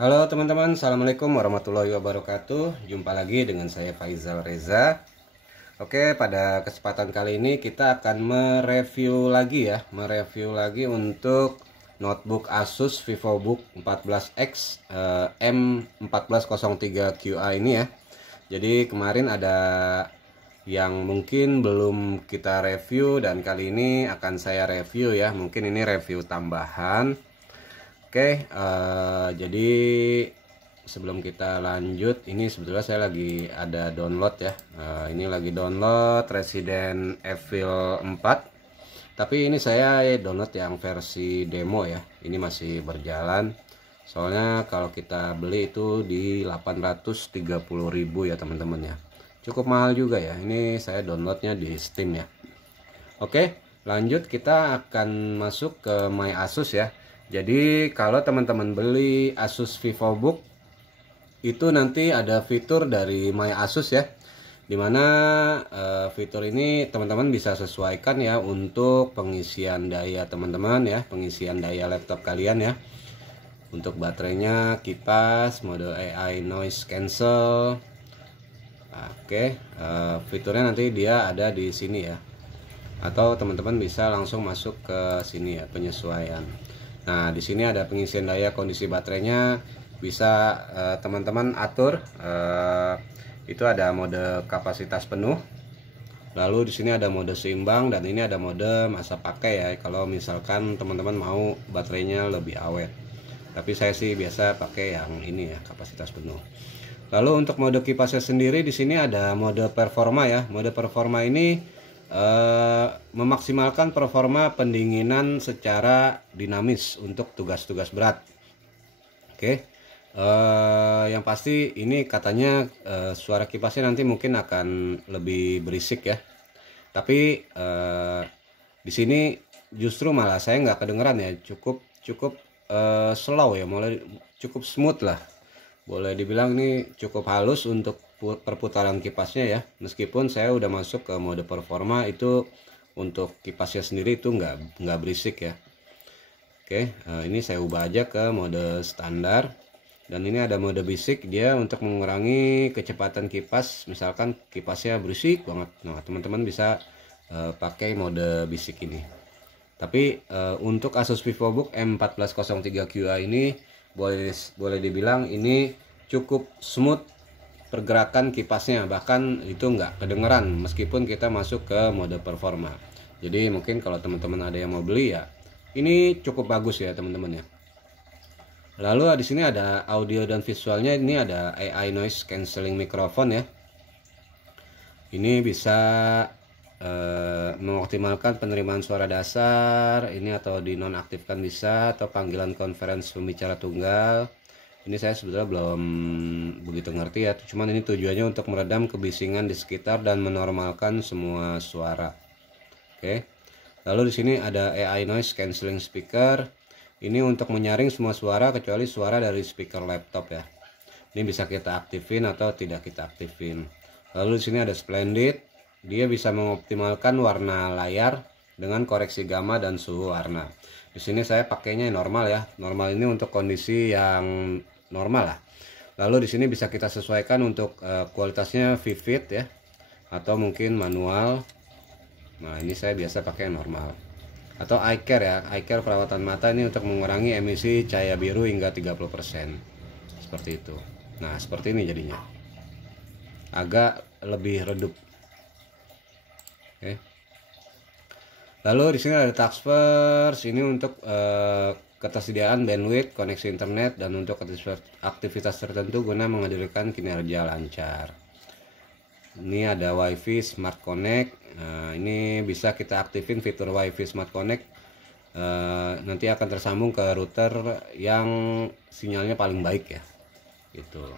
Halo teman-teman, Assalamualaikum warahmatullahi wabarakatuh. Jumpa lagi dengan saya Faizal Reza. Oke, pada kesempatan kali ini kita akan mereview lagi untuk notebook Asus VivoBook 14X M1403QA ini ya. Jadi kemarin ada yang mungkin belum kita review dan kali ini akan saya review ya. Mungkin ini review tambahan. Oke, jadi sebelum kita lanjut, ini sebetulnya saya lagi ada download ya. Ini lagi download Resident Evil 4. Tapi ini saya download yang versi demo ya. Ini masih berjalan. Soalnya kalau kita beli itu di 830.000 ya teman-teman ya. Cukup mahal juga ya. Ini saya downloadnya di Steam ya. Oke, lanjut kita akan masuk ke My Asus ya. Jadi kalau teman-teman beli Asus VivoBook itu nanti ada fitur dari My Asus ya, dimana fitur ini teman-teman bisa sesuaikan ya untuk pengisian daya teman-teman ya, pengisian daya laptop kalian ya. Untuk baterainya, kipas, mode AI noise cancel. Oke, fiturnya nanti dia ada di sini ya, atau teman-teman bisa langsung masuk ke sini ya, penyesuaian. Nah, di sini ada pengisian daya, kondisi baterainya bisa teman-teman atur. Itu ada mode kapasitas penuh. Lalu di sini ada mode seimbang dan ini ada mode masa pakai ya. Kalau misalkan teman-teman mau baterainya lebih awet. Tapi saya sih biasa pakai yang ini ya, kapasitas penuh. Lalu untuk mode kipasnya sendiri di sini ada mode performa ya. Mode performa ini memaksimalkan performa pendinginan secara dinamis untuk tugas-tugas berat. Oke, yang pasti ini katanya suara kipasnya nanti mungkin akan lebih berisik ya. Tapi di sini justru malah saya nggak kedengeran ya, cukup slow ya, mulai cukup smooth lah. Boleh dibilang ini cukup halus untuk perputaran kipasnya ya. Meskipun saya udah masuk ke mode performa, itu untuk kipasnya sendiri itu nggak berisik ya. Oke, ini saya ubah aja ke mode standar. Dan ini ada mode bisik, dia untuk mengurangi kecepatan kipas. Misalkan kipasnya berisik banget, nah teman-teman bisa pakai mode bisik ini. Tapi untuk Asus VivoBook M1403QA ini boleh dibilang ini cukup smooth pergerakan kipasnya, bahkan itu nggak kedengeran meskipun kita masuk ke mode performa. Jadi mungkin kalau teman-teman ada yang mau beli ya, ini cukup bagus ya teman-teman ya. Lalu di sini ada audio dan visualnya, ini ada AI noise cancelling microphone ya. Ini bisa mengoptimalkan penerimaan suara dasar ini, atau dinonaktifkan bisa, atau panggilan conference pembicara tunggal. Ini saya sebetulnya belum begitu ngerti ya, cuman ini tujuannya untuk meredam kebisingan di sekitar dan menormalkan semua suara. Oke. Lalu di sini ada AI noise cancelling speaker. Ini untuk menyaring semua suara kecuali suara dari speaker laptop ya. Ini bisa kita aktifin atau tidak kita aktifin. Lalu di sini ada Splendid. Dia bisa mengoptimalkan warna layar dengan koreksi gamma dan suhu warna. Di sini saya pakainya normal ya. Normal ini untuk kondisi yang normal lah. Lalu di sini bisa kita sesuaikan untuk kualitasnya vivid ya, atau mungkin manual. Nah, ini saya biasa pakai yang normal. Atau eye care ya. Eye care perawatan mata ini untuk mengurangi emisi cahaya biru hingga 30%. Seperti itu. Nah, seperti ini jadinya. Agak lebih redup. Oke. Lalu di sini ada task force, ini untuk ketersediaan bandwidth, koneksi internet, dan untuk aktivitas tertentu guna menghadirkan kinerja lancar. Ini ada WiFi Smart Connect. Ini bisa kita aktifin fitur WiFi Smart Connect. Nanti akan tersambung ke router yang sinyalnya paling baik ya. Gitu.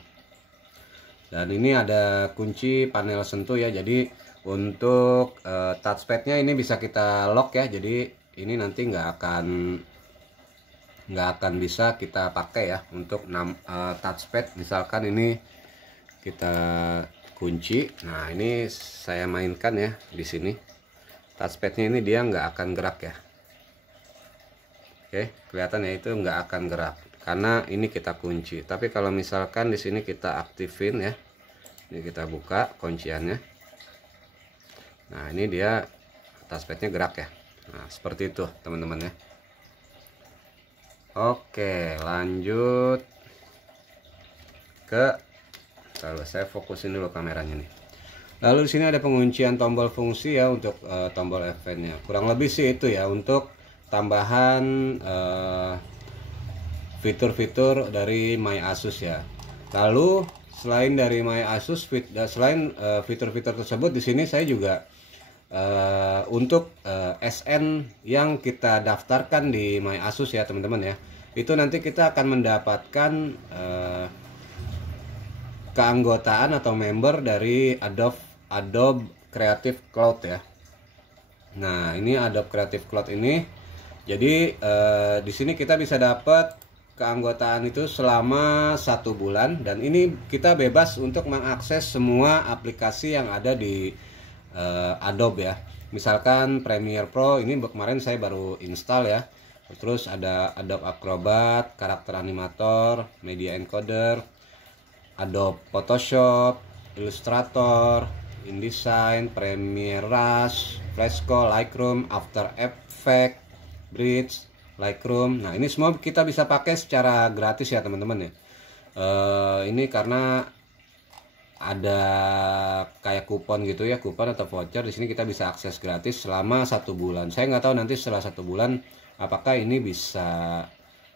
Dan ini ada kunci panel sentuh ya. Jadi untuk touchpadnya ini bisa kita lock ya. Jadi ini nanti nggak akan bisa kita pakai ya untuk touchpad. Misalkan ini kita kunci. Nah, ini saya mainkan ya di sini. Touchpadnya ini dia nggak akan gerak ya. Oke, kelihatan ya, itu nggak akan gerak. karena ini kita kunci. Tapi kalau misalkan di sini kita aktifin ya, ini kita buka kunciannya. Nah ini dia touchpadnya gerak ya. Nah seperti itu teman-teman ya. Oke, lanjut ke, kalau saya fokusin dulu kameranya nih. Lalu di sini ada penguncian tombol fungsi ya untuk tombol eventnya. Kurang lebih sih itu ya untuk tambahan fitur-fitur dari MyAsus ya. Lalu selain dari MyAsus, selain fitur-fitur tersebut, di sini saya juga untuk SN yang kita daftarkan di MyAsus ya teman-teman ya, itu nanti kita akan mendapatkan keanggotaan atau member dari Adobe Creative Cloud ya. Nah ini Adobe Creative Cloud ini, jadi di sini kita bisa dapat keanggotaan itu selama 1 bulan, dan ini kita bebas untuk mengakses semua aplikasi yang ada di Adobe ya. Misalkan Premiere Pro ini kemarin saya baru install ya. Terus ada Adobe Acrobat, Karakter Animator, Media Encoder, Adobe Photoshop, Illustrator, InDesign, Premiere Rush, Fresco, Lightroom, After Effects, Bridge, Lightroom. Nah ini semua kita bisa pakai secara gratis ya teman-teman ya. Ini karena ada kayak kupon gitu ya, kupon atau voucher. Di sini kita bisa akses gratis selama 1 bulan. Saya nggak tahu nanti setelah 1 bulan apakah ini bisa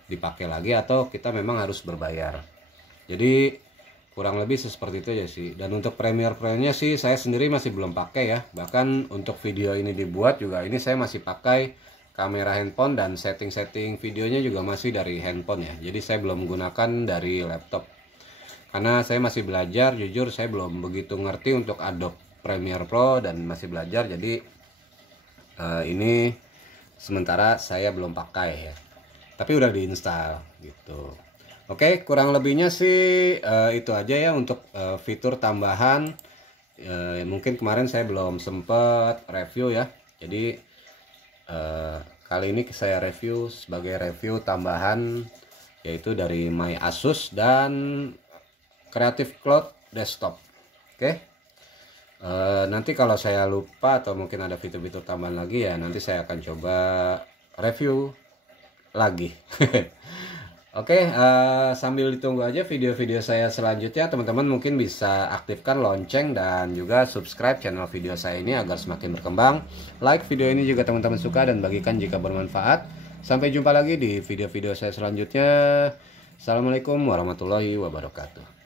dipakai lagi atau kita memang harus berbayar. Jadi kurang lebih seperti itu aja sih. Dan untuk Premiere Pro-nya sih saya sendiri masih belum pakai ya. Bahkan untuk video ini dibuat juga ini saya masih pakai kamera handphone, dan setting-setting videonya juga masih dari handphone ya. Jadi saya belum menggunakan dari laptop. Karena saya masih belajar, jujur saya belum begitu ngerti untuk Adobe Premiere Pro dan masih belajar, jadi ini sementara saya belum pakai ya. Tapi udah diinstal gitu. Oke, kurang lebihnya sih itu aja ya untuk fitur tambahan. Mungkin kemarin saya belum sempet review ya. Jadi kali ini saya review sebagai review tambahan, yaitu dari MyAsus dan Creative Cloud Desktop. Oke. Nanti kalau saya lupa atau mungkin ada fitur-fitur tambahan lagi ya, nanti saya akan coba review lagi. Oke, sambil ditunggu aja video-video saya selanjutnya, teman-teman mungkin bisa aktifkan lonceng dan juga subscribe channel video saya ini agar semakin berkembang. Like video ini jika teman-teman suka dan bagikan jika bermanfaat. Sampai jumpa lagi di video-video saya selanjutnya. Assalamualaikum warahmatullahi wabarakatuh.